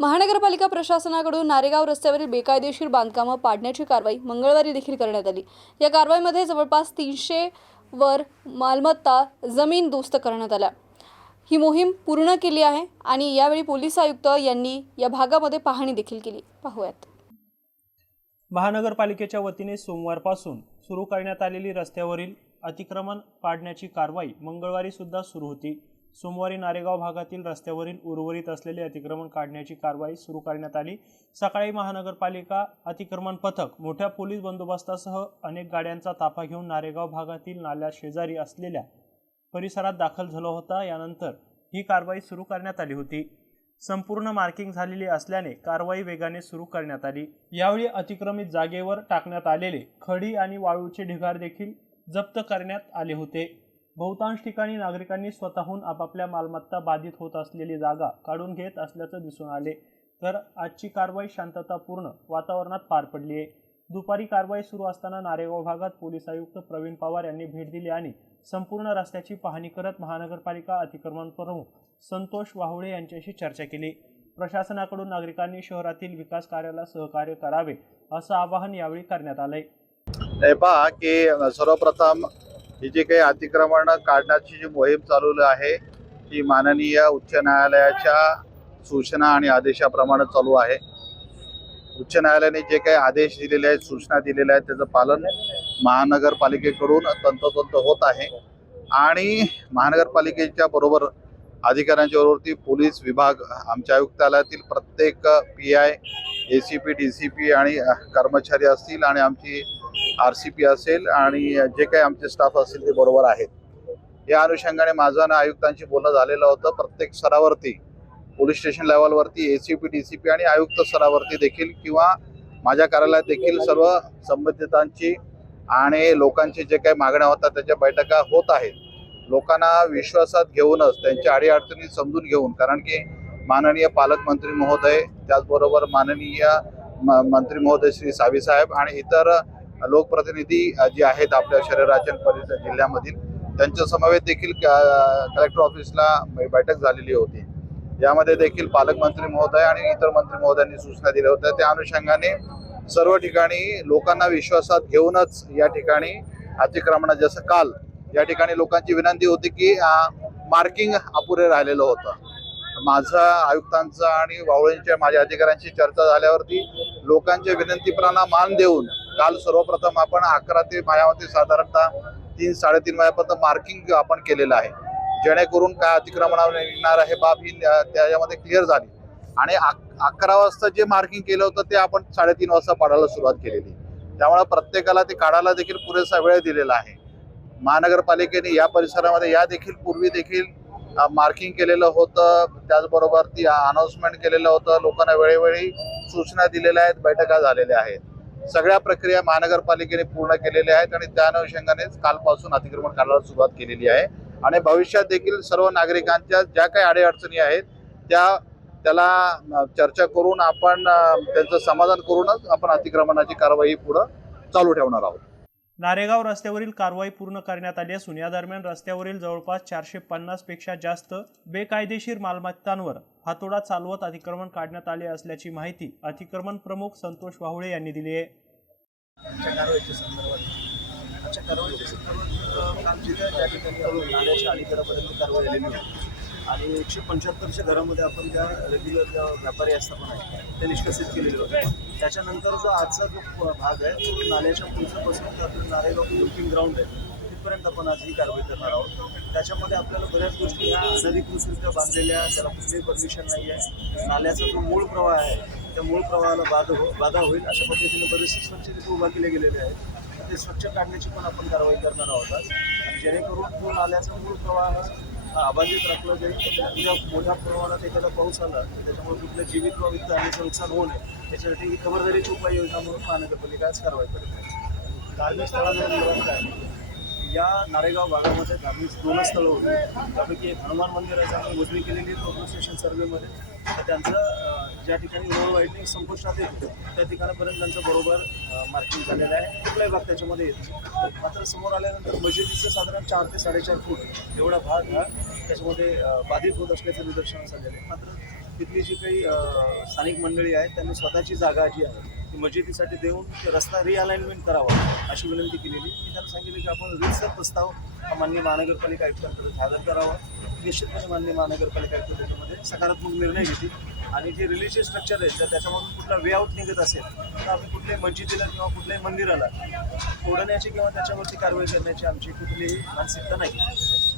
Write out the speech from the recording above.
महानगरपालिका प्रशासनाकडून नारेगाव रस्त्यावरील बेकायदेशीर बांधकामं पाडण्याची कारवाई मंगळवारी देखील करण्यात आली. या कारवाईमध्ये जवळपास तीनशे वर मालमत्ता जमीन दुस्त करण्यात आल्या. ही मोहीम पूर्ण केली आहे आणि यावेळी पोलीस आयुक्त यांनी या भागामध्ये पाहणी देखील केली. पाहूयात. महानगरपालिकेच्या वतीने सोमवारपासून सुरू करण्यात आलेली रस्त्यावरील अतिक्रमण पाडण्याची कारवाई मंगळवारी सुद्धा सुरू होती. सोमवारी नारेगाव भागातील रस्त्यावरील उर्वरित असलेले अतिक्रमण काढण्याची कारवाई सुरू करण्यात आली. सकाळी महानगरपालिका अतिक्रमण पथक मोठ्या पोलीस बंदोबस्तासह अनेक गाड्यांचा ताफा घेऊन नारेगाव भागातील नाल्या शेजारी असलेल्या परिसरात दाखल झाला होता. यानंतर ही कारवाई सुरू करण्यात आली होती. संपूर्ण मार्किंग झालेली असल्याने कारवाई वेगाने सुरू करण्यात आली. यावेळी अतिक्रमित जागेवर टाकण्यात आलेले खडी आणि वाळूचे ढिगार देखील जप्त करण्यात आले होते. बहुतांश ठिकाणी नागरिकांनी स्वतःहून आपापल्या मालमत्ता बाधित होत असलेली जागा काढून घेत असल्याचं दिसून आले. तर आजची कारवाई शांततापूर्ण वातावरणात पार पडली आहे. दुपारी कारवाई सुरू असताना नारेगाव भागात पोलीस आयुक्त प्रवीण पवार यांनी भेट दिली आणि संपूर्ण रस्त्याची पाहणी करत महानगरपालिका अतिक्रमण प्रमुख संतोष वाहुळे यांच्याशी चर्चा केली. प्रशासनाकडून नागरिकांनी शहरातील विकास कार्याला सहकार्य करावे असं आवाहन यावेळी करण्यात आलंय. पहा की सर्वप्रथम ही जी काही अतिक्रमण काढण्याची जी मोहीम चालवली आहे ती माननीय उच्च न्यायालयाच्या सूचना आणि आदेशाप्रमाणे चालू आहे. उच्च न्यायालयाने जे काही आदेश दिलेले आहेत सूचना दिलेल्या आहेत त्याचं पालन महानगरपालिकेकडून तंतोतंत होत आहे. आणि महानगरपालिकेच्या बरोबर अधिकाऱ्यांच्या बरोबरती पोलीस विभाग आमच्या आयुक्तालयातील प्रत्येक P I A C P D C P आणि कर्मचारी असतील आणि आमची आर सी पी असेल आणि जे काही आमचे स्टाफ असतील ते बरोबर आहेत. या अनुषंगाने माझं आणि आयुक्तांशी बोलणं झालेलं होतं. प्रत्येक स्तरावरती पोलीस स्टेशन लेवलवरती A C P D C P आणि आयुक्त स्तरावरती देखील किंवा माझ्या कार्यालयात देखील सर्व संबंधितांची आणि लोकांची जे काही मागण्या होतात त्याच्या बैठका होत आहेत. लोकांना विश्वासात घेऊनच त्यांच्या अडीअडचणी समजून घेऊन कारण की माननीय पालकमंत्री महोदय त्याचबरोबर माननीय म- मंत्री महोदय श्री सावीसाहेब आणि इतर लोकप्रतिनिधी जे आहेत आपल्या शरीराच्या परिसर जिल्ह्यामधील त्यांच्या समवेत देखील कलेक्टर ऑफिसला बैठक झालेली होती. यामध्ये देखील पालकमंत्री महोदय आणि इतर मंत्री महोदयांनी सूचना दिल्या होत्या. त्या अनुषंगाने सर्व ठिकाणी लोकांना विश्वासात घेऊनच या ठिकाणी अतिक्रमण जसं काल या ठिकाणी लोकांची विनंती होती की मार्किंग अपुरे राहिलेलं होतं. माझा आयुक्तांचा आणि वावळींच्या माझ्या अधिकाऱ्यांशी चर्चा झाल्यावरती लोकांच्या विनंतीपणाला मान देऊन काल सर्वप्रथम आपण अकरा ते मायामध्ये साधारणतः तीन साडेतीन वाजेपर्यंत मार्किंग आपण केलेलं आहे. जेणेकरून काय अतिक्रमणावर निघणार आहे बाब ही त्याच्यामध्ये क्लिअर झाली. आणि अक- अकरा वाजता जे मार्किंग केलं होतं ते आपण साडेतीन वाजता पाडायला सुरुवात केलेली. त्यामुळे प्रत्येकाला ते काढायला देखील पुरेसा वेळ दिलेला आहे. महानगरपालिकेने या परिसरामध्ये या देखील पूर्वी देखील मार्किंग केलेलं होतं. त्याचबरोबर ती अनाऊन्समेंट केलेलं होतं. लोकांना वेळोवेळी सूचना दिलेल्या आहेत. बैठका झालेल्या आहेत. सगळ्या प्रक्रिया महानगरपालिकेने पूर्ण केलेल्या आहेत आणि त्या अनुषंगानेच कालपासून अतिक्रमण काढायला सुरुवात केलेली आहे. आणि भविष्यात देखील सर्व नागरिकांच्या ज्या काही अडीअडचणी आहेत त्या त्याला चर्चा करून आपण त्यांचं समाधान करूनच आपण अतिक्रमणाची कारवाई पुढं चालू ठेवणार आहोत. नारेगाव रस्त्यावरील कारवाई पूर्ण करण्यात आली असून या दरम्यान रस्त्यावरील जवळपास चारशे पन्नासपेक्षा जास्त बेकायदेशीर मालमत्तांवर हातोडा चालवत अतिक्रमण काढण्यात आले असल्याची माहिती अतिक्रमण प्रमुख संतोष वाहुळे यांनी दिली आहे. कारवाईच्या संदर्भात कारवाईच्या संदर्भात काल जिथे ज्या ठिकाणी नाल्याच्या कारवाई झालेली आहे आणि एकशे पंच्याहत्तरच्या घरामध्ये आपण ज्या रेग्युलर ज्या व्यापारी पण आहे ते निष्कासित केलेले होते. त्याच्यानंतर जो आजचा जो प- भाग आहे तो नाल्याच्या पुढच्यापासून तर आपलं नारेगाव वर्किंग ग्राउंड आहे तिथपर्यंत आपण आज ही कारवाई करणार आहोत. त्याच्यामध्ये आपल्याला बऱ्याच गोष्टी ह्या अनधिकृतरित्या बांधलेल्या त्याला कुठलीही परमिशन नाही आहे. नाल्याचा जो मूळ प्रवाह आहे त्या मूळ प्रवाहाला बाधा हो बाधा होईल अशा पद्धतीने बरेचसे स्वच्छ तिथे उभा केले गेलेले आहेत ते स्वच्छ काढण्याची पण आपण कारवाई करणार आहोत आज. जेणेकरून तो नाल्याचा मूळ प्रवाह हा अबाधित राखला जाईल मोठ्या प्रमाणात एखादा पाऊस आला तर त्याच्यामुळे कुठल्या जीवित व वित्त हानीचं नुकसान होऊ नये त्याच्यासाठी ही खबरदारीची उपाययोजना म्हणून महानगरपालिका आज कारवाई करत आहे धार्मिक स्थळांवर निवडणूक आहे या नारेगाव भागामध्ये धार्मिक दोन स्थळं होती. त्यापैकी एक हनुमान मंदिराची आम्ही मोजणी केलेली आहे स्टेशन सर्वेमध्ये. तर त्यांचं ज्या ठिकाणी रोड वाईटनिंग संपुष्टात येतो त्या ठिकाणापर्यंत त्यांचं बरोबर मार्किंग झालेलं आहे. कुठलाही भाग त्याच्यामध्ये येतो मात्र समोर आल्यानंतर मशिदीचं साधारण चार ते साडेचार फूट एवढा भाग हा त्याच्यामध्ये बाधित होत असल्याचं निदर्शनास आलेलं आहे. मात्र तिथली जी काही स्थानिक मंडळी आहेत त्यांनी स्वतःची जागा जी आहे ती मशिदीसाठी देऊन रस्ता रिअलाइनमेंट करावा अशी विनंती केलेली. मी त्यांना सांगितलं की आपण रितसर प्रस्ताव हा माननीय महानगरपालिका आयुक्तांकडे सादर करावा. निश्चितपणे माननीय महानगरपालिका आयुक्त त्याच्यामध्ये सकारात्मक निर्णय घेतील. आणि जे रिलिजियस स्ट्रक्चर आहे जर त्याच्यामधून कुठला वे आउट निघत असेल तर आम्ही कुठल्याही मस्जिदीला किंवा कुठल्याही मंदिराला तोडण्याची किंवा त्याच्यावरती कारवाई करण्याची आमची कुठलीही मानसिकता नाही.